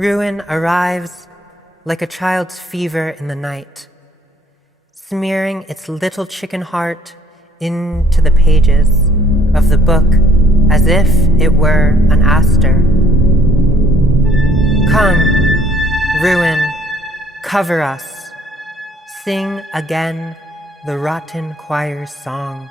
Ruin arrives like a child's fever in the night, smearing its little chicken heart into the pages of the book as if it were an aster. Come, ruin, cover us, sing again the rotten choir's song.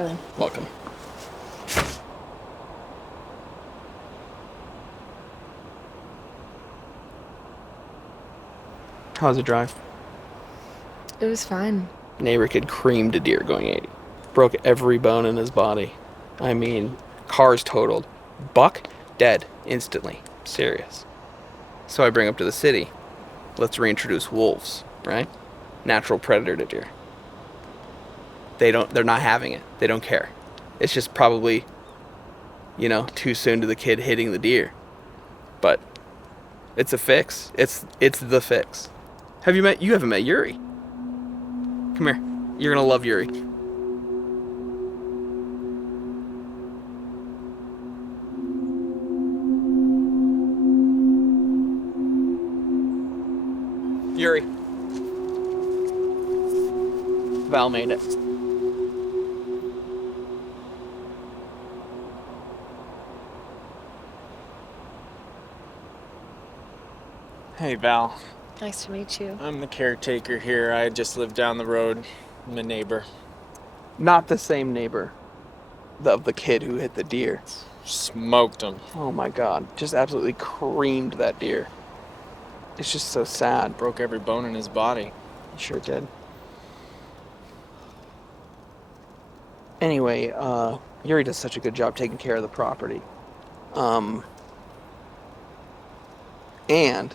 Charlie. Welcome. How's the drive? It was fine. Neighbor kid creamed a deer going 80. Broke every bone in his body. I mean, cars totaled. Buck, dead, instantly. Serious. So I bring up to the city. Let's reintroduce wolves, right? Natural predator to deer. They're not having it. They don't care. It's just probably, too soon to the kid hitting the deer. But it's a fix. It's the fix. You haven't met Yuri. Come here. You're gonna love Yuri. Yuri. Val made it. Hey, Val. Nice to meet you. I'm the caretaker here. I just live down the road. I'm a neighbor. Not the same neighbor of the kid who hit the deer. Smoked him. Oh my god. Just absolutely creamed that deer. It's just so sad. Broke every bone in his body. He sure did. Anyway, Yuri does such a good job taking care of the property. And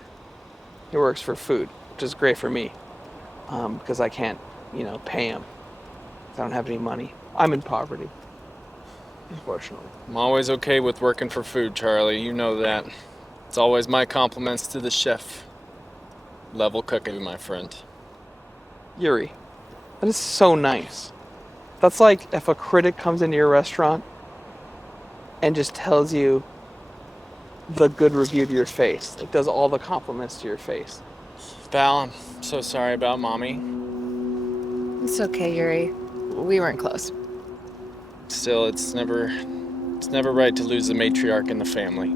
he works for food, which is great for me. Because I can't, pay him. I don't have any money. I'm in poverty, unfortunately. I'm always okay with working for food, Charlie. You know that. It's always my compliments to the chef. Level cooking, my friend. Yuri, that is so nice. That's like if a critic comes into your restaurant and just tells you the good review to your face. It does all the compliments to your face. Val, I'm so sorry about Mommy. It's okay, Yuri. We weren't close. Still, it's never right to lose the matriarch in the family.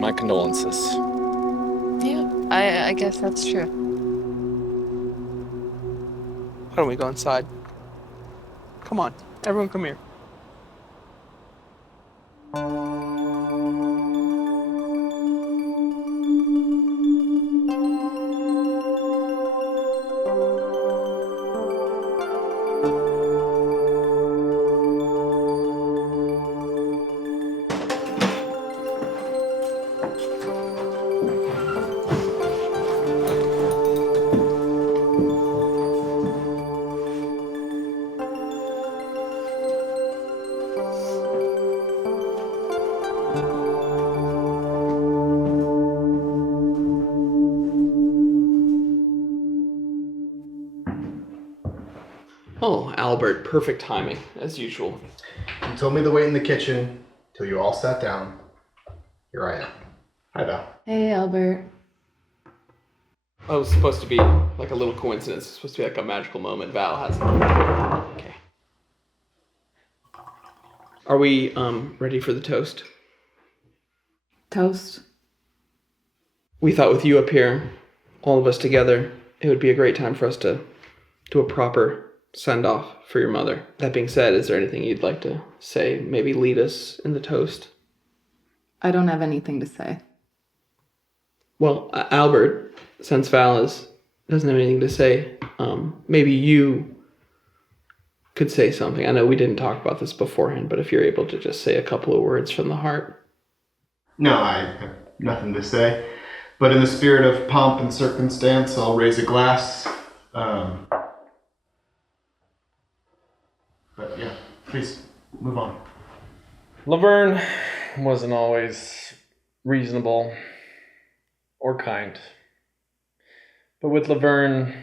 My condolences. Yeah, I guess that's true. Why don't we go inside? Come on, everyone come here. Oh, Albert, perfect timing, as usual. You told me to wait in the kitchen till you all sat down. Here I am. Hi, Val. Hey, Albert. Oh, it was supposed to be like a little coincidence. It's supposed to be like a magical moment. Val has it. Okay. Are we ready for the toast? Toast? We thought with you up here, all of us together, it would be a great time for us to do a proper send-off for your mother. That being said, is there anything you'd like to say? Maybe lead us in the toast? I don't have anything to say. Well, Albert, since Val doesn't have anything to say, maybe you could say something. I know we didn't talk about this beforehand, but if you're able to just say a couple of words from the heart. No, I have nothing to say. But in the spirit of pomp and circumstance, I'll raise a glass. But yeah, please move on. Laverne wasn't always reasonable or kind. But with Laverne,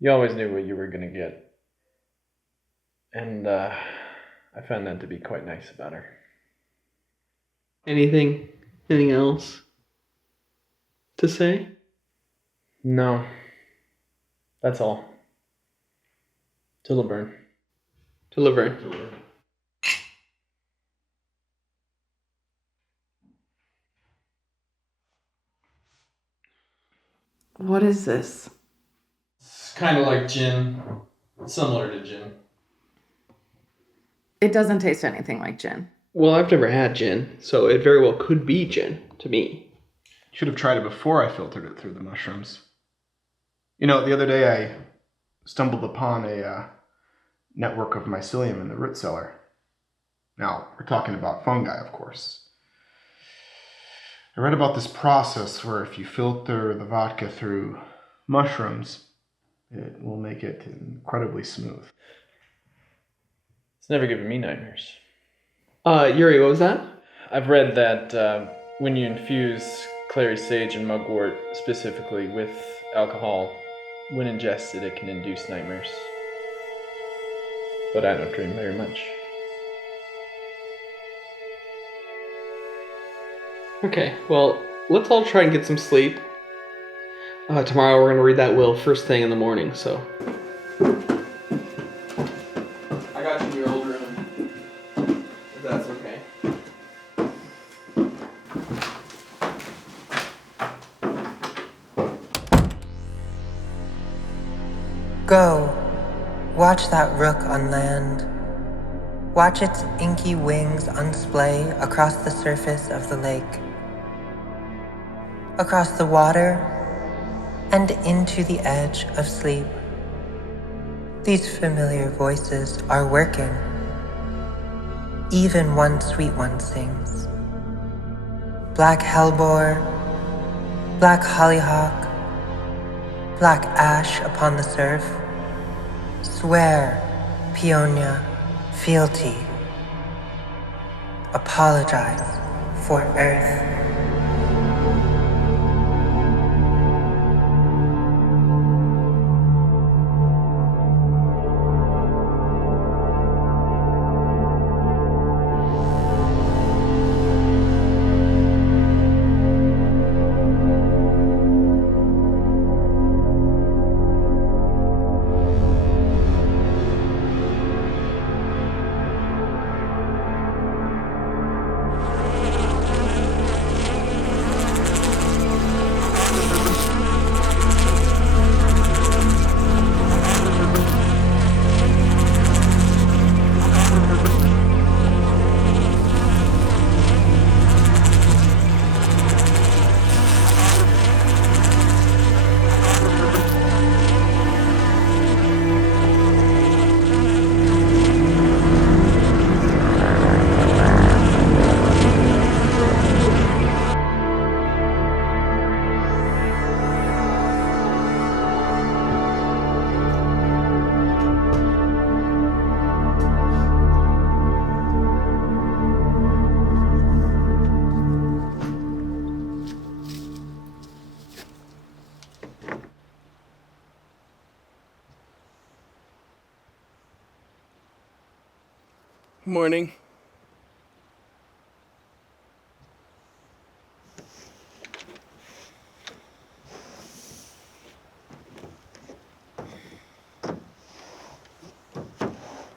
you always knew what you were going to get. And I found that to be quite nice about her. Anything else to say? No. That's all. To Laverne. To Laverne. What is this? It's kind of like gin. Similar to gin. It doesn't taste anything like gin. Well, I've never had gin, so it very well could be gin to me. Should have tried it before I filtered it through the mushrooms. You know, the other day I stumbled upon a network of mycelium in the root cellar. Now, we're talking about fungi, of course. I read about this process where if you filter the vodka through mushrooms, it will make it incredibly smooth. It's never given me nightmares. Yuri, what was that? I've read that when you infuse clary sage and mugwort specifically with alcohol, when ingested, it can induce nightmares. But I don't dream very much. Okay, well, let's all try and get some sleep. Tomorrow we're going to read that will first thing in the morning, so. I got you in your old room, if that's okay. Go, watch that rook on land. Watch its inky wings unsplay across the surface of the lake, across the water, and into the edge of sleep. These familiar voices are working. Even one sweet one sings. Black hellebore, black hollyhock, black ash upon the surf. Swear, Peonia, fealty. Apologize for Earth. Morning.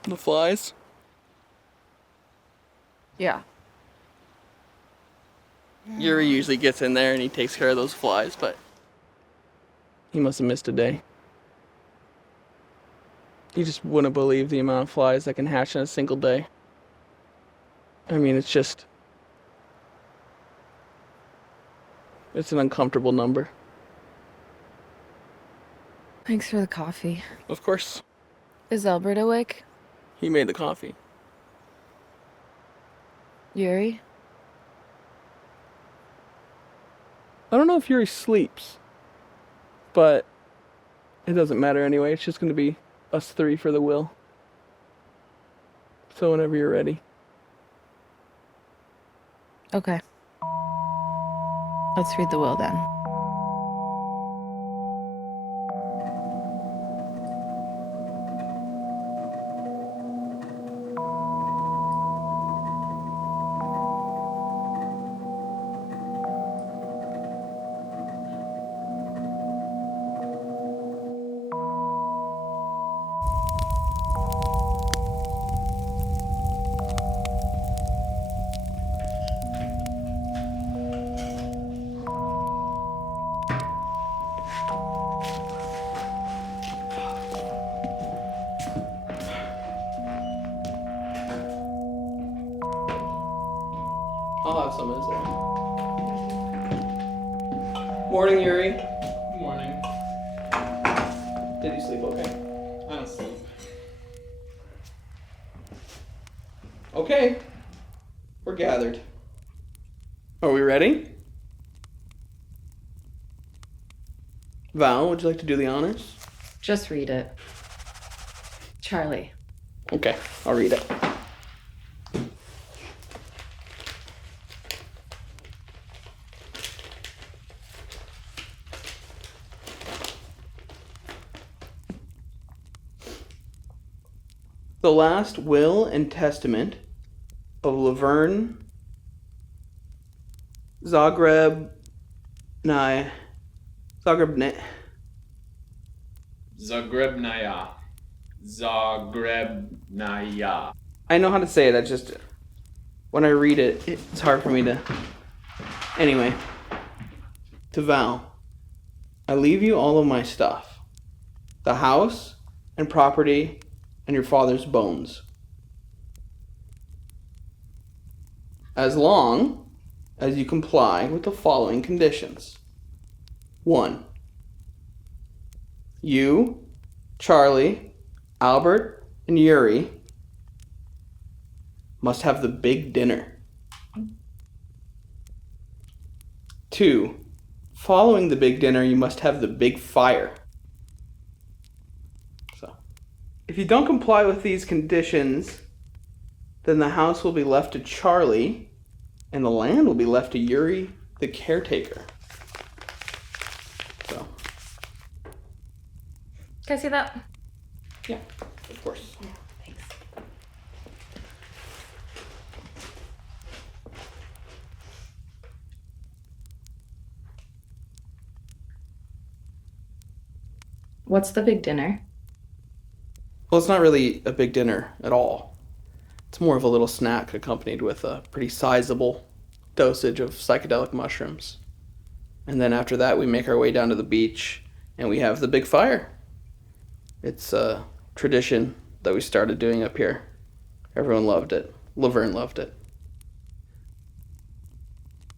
The flies? Yeah. Yuri usually gets in there and he takes care of those flies, but he must have missed a day. You just wouldn't believe the amount of flies that can hatch in a single day. I mean, it's an uncomfortable number. Thanks for the coffee. Of course, Is Albert awake? he made the coffee. Yuri? I don't know if Yuri sleeps, but it doesn't matter anyway. It's just going to be us three for the will. So whenever you're ready. Okay. Let's read the will then. I'll have some as well. Morning, Yuri. Good morning. Did you sleep okay? I don't sleep. Okay. We're gathered. Are we ready? Val, would you like to do the honors? Just read it. Charlie. Okay, I'll read it. The last will and testament of Laverne Zagrebnaya. Zagrebnaya. I know how to say it, I just, when I read it, it's hard for me to. Anyway, to Val, I leave you all of my stuff, the house and property and your father's bones. As long as you comply with the following conditions. 1. You, Charlie, Albert, and Yuri must have the big dinner. 2. Following the big dinner, you must have the big fire. So, if you don't comply with these conditions, then the house will be left to Charlie, and the land will be left to Yuri, the caretaker. So, Can I see that? yeah, of course. Thanks. What's the big dinner? Well, it's not really a big dinner at all. It's more of a little snack accompanied with a pretty sizable dosage of psychedelic mushrooms. And then after that, we make our way down to the beach and we have the big fire. It's a tradition that we started doing up here. Everyone loved it. Laverne loved it.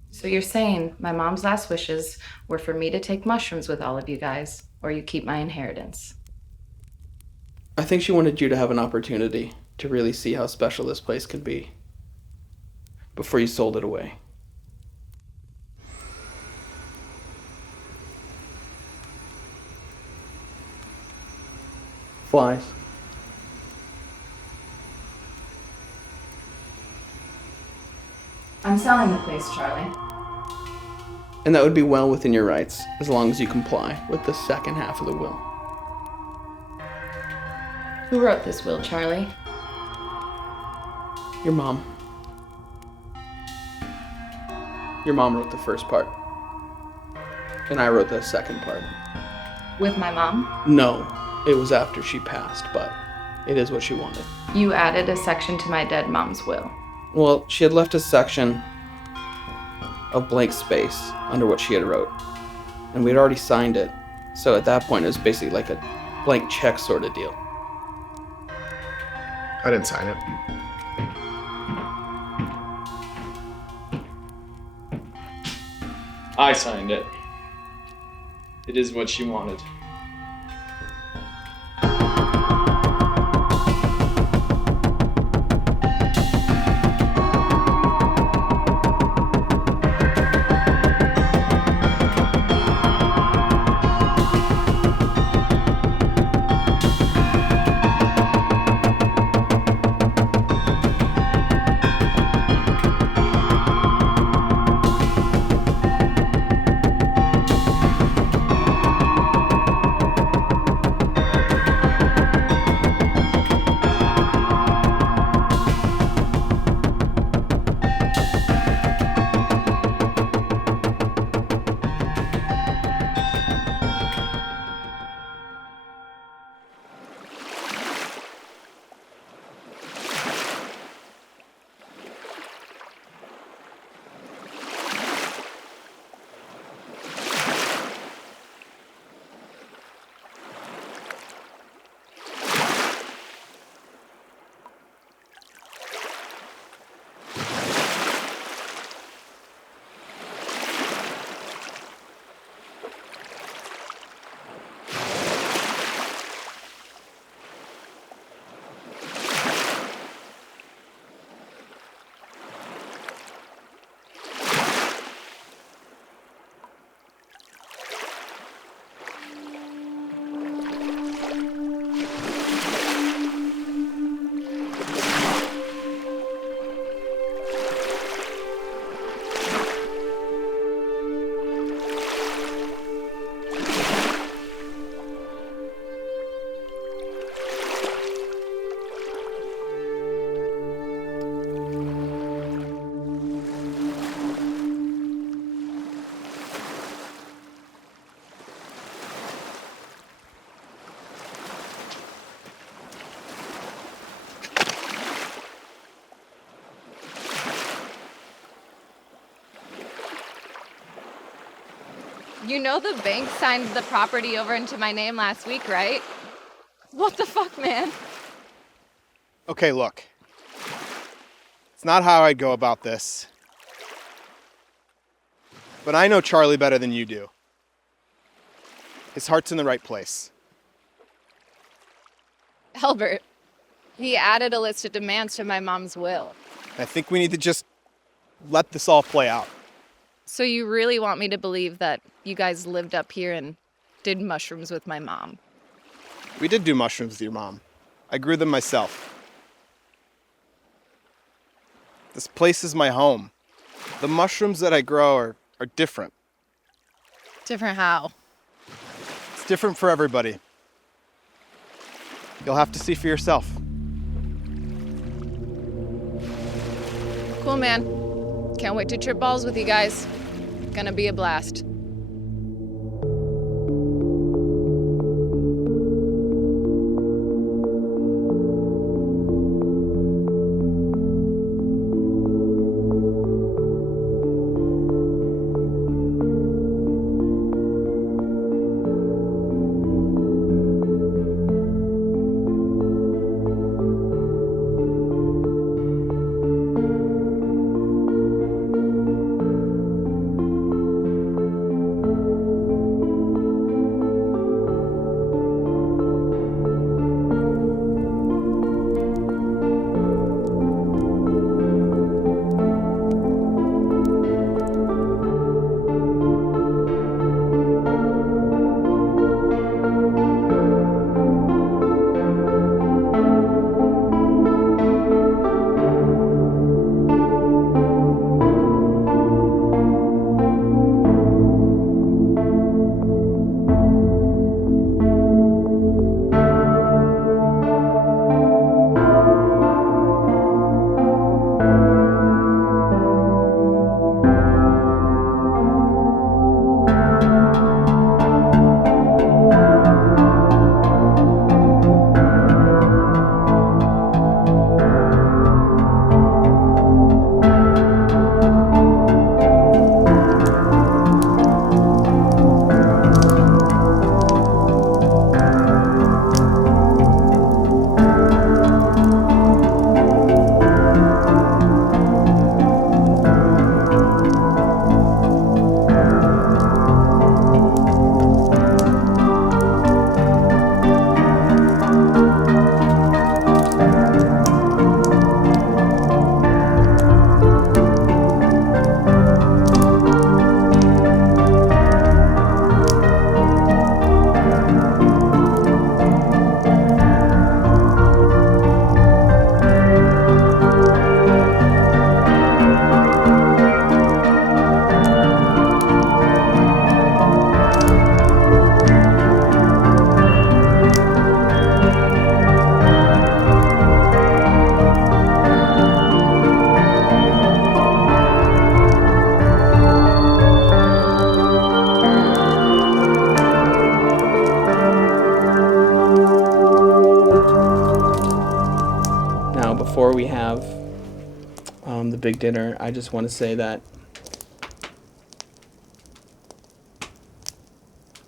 So you're saying my mom's last wishes were for me to take mushrooms with all of you guys, or you keep my inheritance? I think she wanted you to have an opportunity to really see how special this place could be before you sold it away. Flies. I'm selling the place, Charlie. And that would be well within your rights, as long as you comply with the second half of the will. Who wrote this will, Charlie? Your mom. Your mom wrote the first part. And I wrote the second part. With my mom? No, it was after she passed, but it is what she wanted. You added a section to my dead mom's will. Well, she had left a section of blank space under what she had wrote. And we'd already signed it. So at that point, it was basically like a blank check sort of deal. I didn't sign it. I signed it. It is what she wanted. You know the bank signed the property over into my name last week, right? What the fuck, man? Okay, look. It's not how I'd go about this. But I know Charlie better than you do. His heart's in the right place. Albert, he added a list of demands to my mom's will. I think we need to just let this all play out. So you really want me to believe that you guys lived up here and did mushrooms with my mom? We did do mushrooms with your mom. I grew them myself. This place is my home. The mushrooms that I grow are different. Different how? It's different for everybody. You'll have to see for yourself. Cool, man. Can't wait to trip balls with you guys. Gonna be a blast. Before we have the big dinner, I just want to say that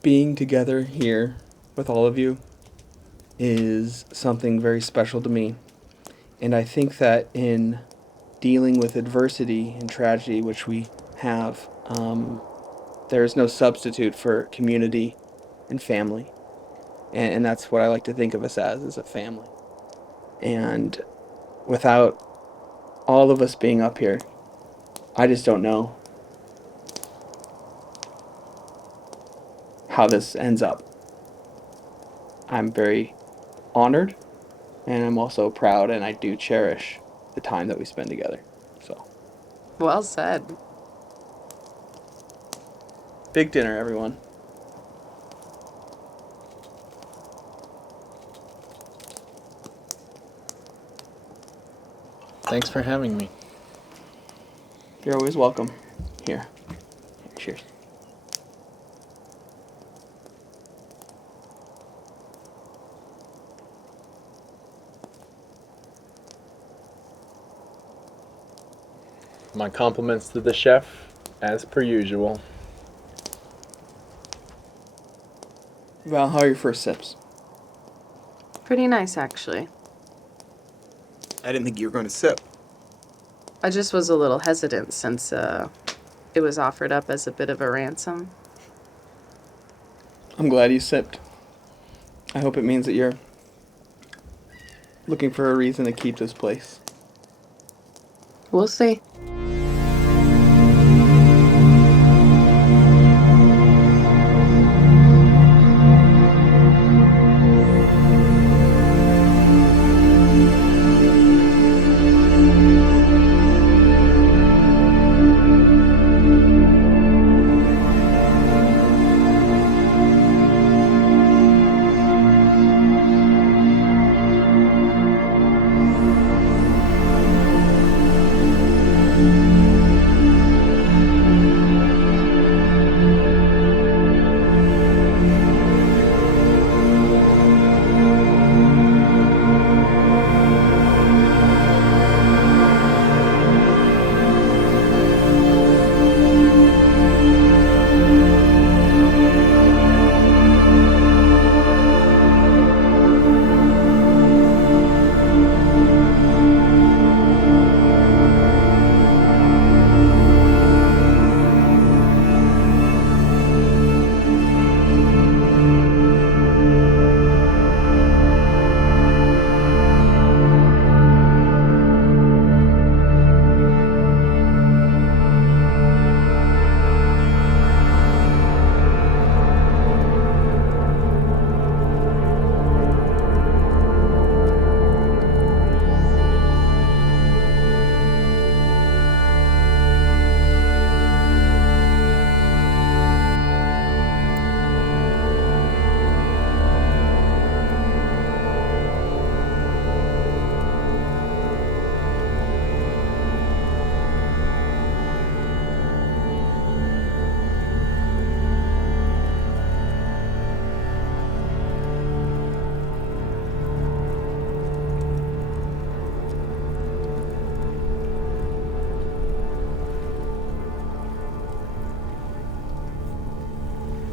being together here with all of you is something very special to me. And I think that in dealing with adversity and tragedy, which we have, there is no substitute for community and family. And that's what I like to think of us as a family. And without all of us being up here, I just don't know how this ends up. I'm very honored, and I'm also proud, and I do cherish the time that we spend together. So, Well said. big dinner, everyone. Thanks for having me. You're always welcome. Here. Cheers. My compliments to the chef, as per usual. Val, how are your first sips? Pretty nice, actually. I didn't think you were going to sip. I just was a little hesitant since it was offered up as a bit of a ransom. I'm glad you sipped. I hope it means that you're looking for a reason to keep this place. We'll see.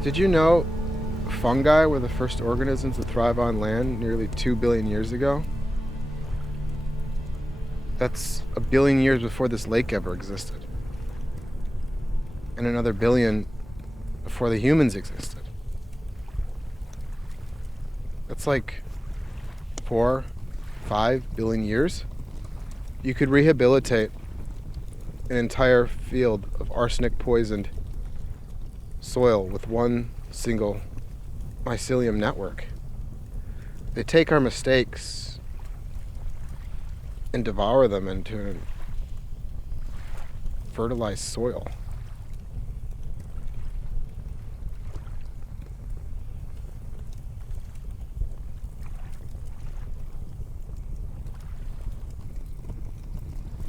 Did you know fungi were the first organisms to thrive on land nearly 2 billion years ago? That's 1 billion years before this lake ever existed. And another billion before the humans existed. That's like 4, 5 billion years. You could rehabilitate an entire field of arsenic-poisoned soil with one single mycelium network. They take our mistakes and devour them into fertilized soil.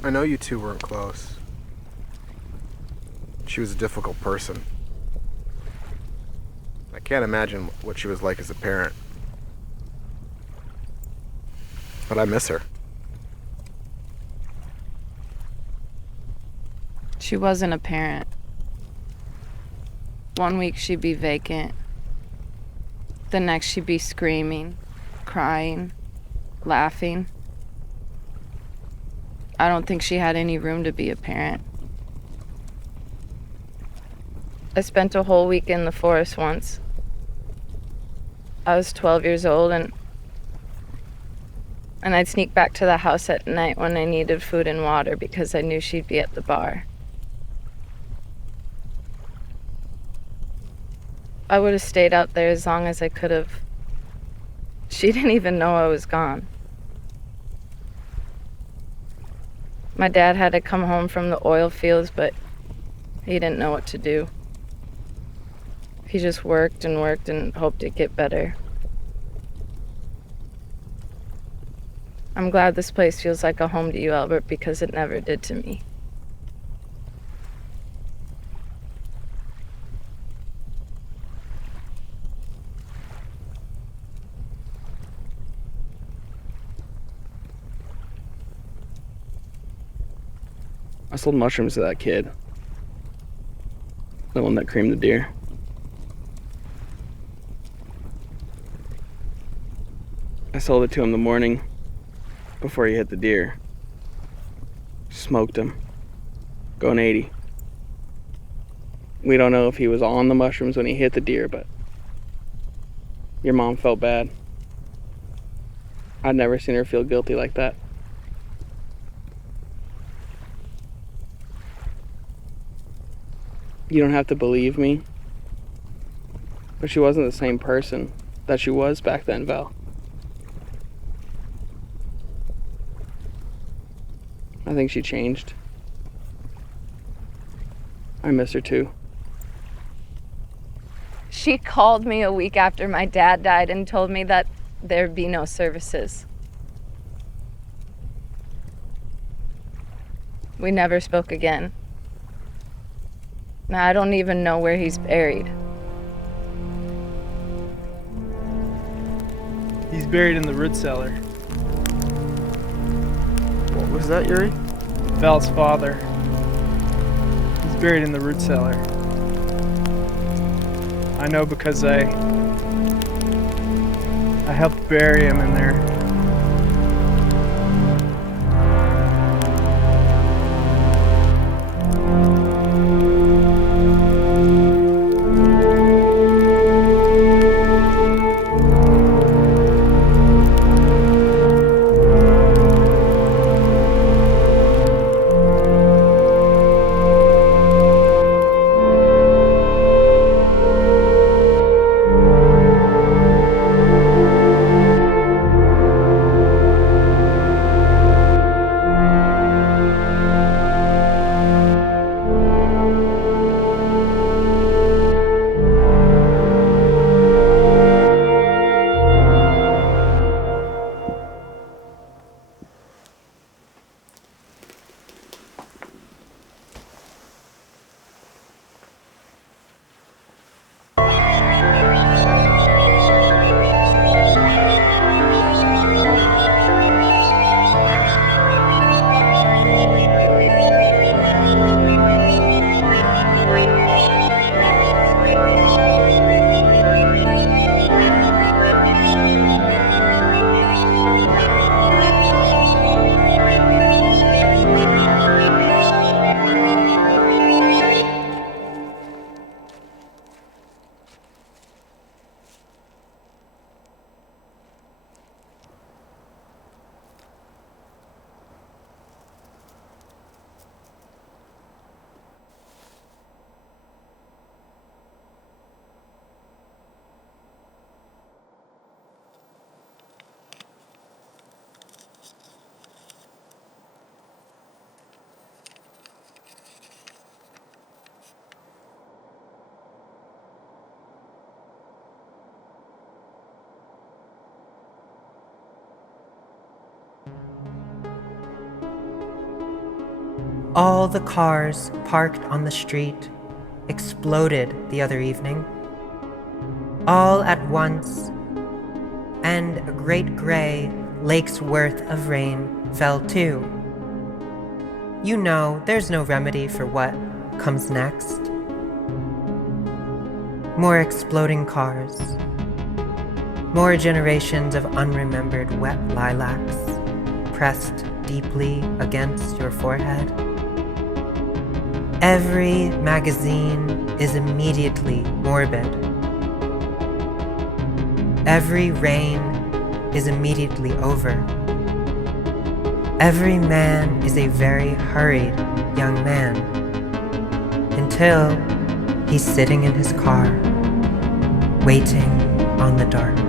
I know you two weren't close. She was a difficult person. I can't imagine what she was like as a parent. But I miss her. She wasn't a parent. One week she'd be vacant. The next she'd be screaming, crying, laughing. I don't think she had any room to be a parent. I spent a whole week in the forest once. I was 12 years old and I'd sneak back to the house at night when I needed food and water because I knew she'd be at the bar. I would have stayed out there as long as I could have. She didn't even know I was gone. My dad had to come home from the oil fields, but he didn't know what to do. He just worked and hoped it'd get better. I'm glad this place feels like a home to you, Albert, because it never did to me. I sold mushrooms to that kid. The one that creamed the deer. I sold it to him the morning before he hit the deer. Smoked him. Going 80. We don't know if he was on the mushrooms when he hit the deer, but your mom felt bad. I'd never seen her feel guilty like that. You don't have to believe me, but she wasn't the same person that she was back then, Val. I think she changed. I miss her too. She called me a week after my dad died and told me that there'd be no services. We never spoke again. Now I don't even know where he's buried. He's buried in the root cellar. What was that, Yuri? Val's father. He's buried in the root cellar. I know because I helped bury him in there. All the cars parked on the street exploded the other evening, all at once, and a great gray lake's worth of rain fell too. You know there's no remedy for what comes next. More exploding cars, more generations of unremembered wet lilacs pressed deeply against your forehead. Every magazine is immediately morbid. Every rain is immediately over. Every man is a very hurried young man, until he's sitting in his car, waiting on the dark.